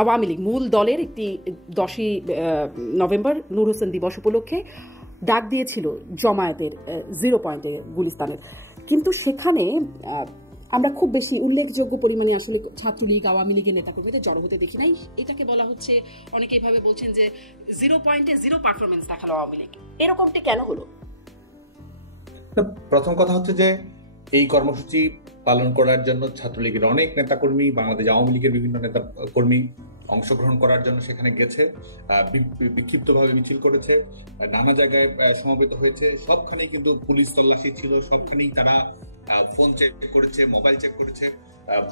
আওয়ামী লীগ মূল দলের একটি 10ই নভেম্বর নূর হোসেন দিবস উপলক্ষে ডাক দিয়েছিল জামায়াতের 0 পয়েন্টে গুলিস্তানের, কিন্তু সেখানে আমরা খুব বেশি উল্লেখযোগ্য পরিমাণে আসলে ছাত্রলীগ আওয়ামী লীগের নেতাকর্মীদের জড়ো হতে দেখি নাই। এটাকে বলা হচ্ছে, অনেকে এভাবে বলছেন যে 0 পয়েন্টে 0 পারফরমেন্স দেখালো আওয়ামী লীগ। এরকমটি কেন হলো? প্রথম কথা হচ্ছে যে এই কর্মসূচি পালন করার জন্য ছাত্রলীগের অনেক নেতাকর্মী, বাংলাদেশ আওয়ামী লীগের বিভিন্ন নেতা কর্মী অংশগ্রহণ করার জন্য সেখানে গেছে, বিক্ষিপ্তভাবে মিছিল করেছে, নানা জায়গায় সমবেত হয়েছে। সবখানেই কিন্তু পুলিশ তল্লাশি ছিল, সবখানেই তারা ফোন চেক করেছে, মোবাইল চেক করেছে,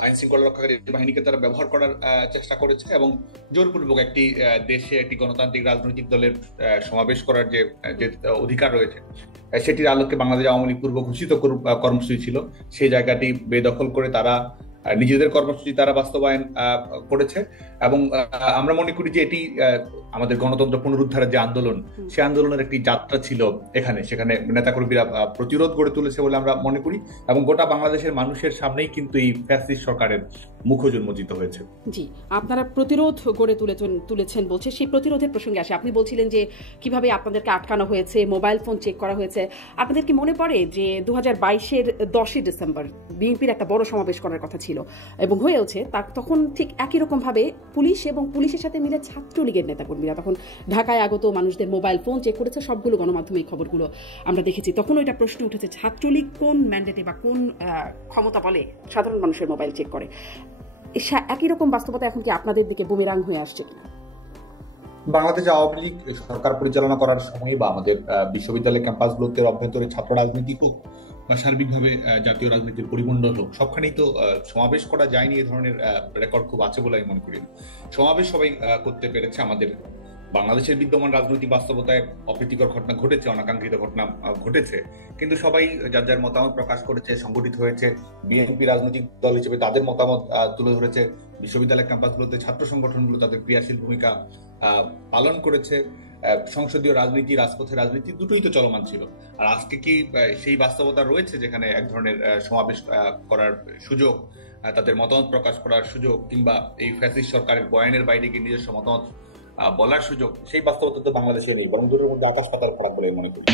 আইন শৃঙ্খলা রক্ষাকারী বাহিনীকে তারা ব্যবহার করার চেষ্টা করেছে এবং জোরপূর্বক একটি দেশে একটি গণতান্ত্রিক রাজনৈতিক দলের সমাবেশ করার যে অধিকার রয়েছে সেটির আলোকে বাংলাদেশ আওয়ামী লীগ পূর্ব ঘোষিত কর্মসূচি ছিল, সেই জায়গাটি বেদখল করে তারা নিজেদের কর্মসূচি তারা বাস্তবায়ন করেছে। এবং আমরা মনে করি যে এটি আমাদের গণতন্ত্র পুনরুদ্ধারের যে আন্দোলন, সে আন্দোলনের একটি যাত্রা ছিল। সেখানে নেতাকর্মীরা প্রতিরোধ গড়ে তুলেছে বলে আমরা মনে করি এবং গোটা বাংলাদেশের মানুষের সামনেই কিন্তু এই ফ্যাসিস্ট সরকারের মুখোশ উন্মোচিত হয়েছে। জি, আপনারা প্রতিরোধ গড়ে তুলেছেন বলছে, সেই প্রতিরোধের প্রসঙ্গে আসে। আপনি বলছিলেন যে কিভাবে আপনাদেরকে আটকানো হয়েছে, মোবাইল ফোন চেক করা হয়েছে। আপনাদের কি মনে পড়ে যে 2022-এর 10ই ডিসেম্বর বিএনপির একটা বড় সমাবেশ করার কথা ছিল এবং হয়েওছে, তখন ঠিক একই রকম ভাবে পুলিশ এবং পুলিশের সাথে মিলে ছাত্রলীগের নেতাকর্মীরা তখন ঢাকায় আগত মানুষদের মোবাইল ফোন চেক করেছে। সবগুলো গণমাধ্যমে এই খবরগুলো আমরা দেখেছি। তখন ওইটা প্রশ্ন উঠেছে, ছাত্রলীগ কোন ম্যান্ডেটে বা কোন ক্ষমতা বলে সাধারণ মানুষের মোবাইল চেক করে? একই রকম বাস্তবতা এখন কি আপনাদের দিকে বুমেরাং হয়ে আসছে কিনা? বাংলাদেশ আওয়ামী লীগ সরকার পরিচালনা করার সময় বা আমাদের বিশ্ববিদ্যালয় ক্যাম্পাসগুলোতে অভ্যন্তরে ছাত্র রাজনীতি হোক বা সার্বিকভাবে জাতীয় রাজনীতির পরিমণ্ডল হোক, সবখানেই তো সমাবেশ করা যায়নি। এই ধরনের রেকর্ড খুব আছে বলে আমি মনে করি। সমাবেশ সবাই করতে পেরেছে। আমাদের বাংলাদেশের বিদ্যমান রাজনৈতিক বাস্তবতায় অপ্রীতিকর ঘটনা ঘটেছে, অনাকাঙ্ক্ষিত ঘটনা ঘটেছে, কিন্তু সবাই যার যার মতামত প্রকাশ করেছে, সংগঠিত হয়েছে। বিএনপি রাজনৈতিক দল হিসেবে তাদের মতামত তুলে ধরেছে। বিশ্ববিদ্যালয় ক্যাম্পাসগুলোতে ছাত্র সংগঠনগুলো তাদের ক্রিয়াশীল ভূমিকা পালন করেছে। সংসদীয় রাজনীতি, রাজপথের রাজনীতি দুটোই তো চলমান ছিল। আর আজকে কি সেই বাস্তবতা রয়েছে যেখানে এক ধরনের সমাবেশ করার সুযোগ, তাদের মতামত প্রকাশ করার সুযোগ, কিংবা এই ফ্যাসিস্ট সরকারের বয়ানের বাইরে গিয়ে নিজস্ব মতামত বলার সুযোগ, সেই বাস্তবতা তো বাংলাদেশে নেই, বরং দুটোর মধ্যে আকাশ পাতাল ফারাক বলে মনে করি।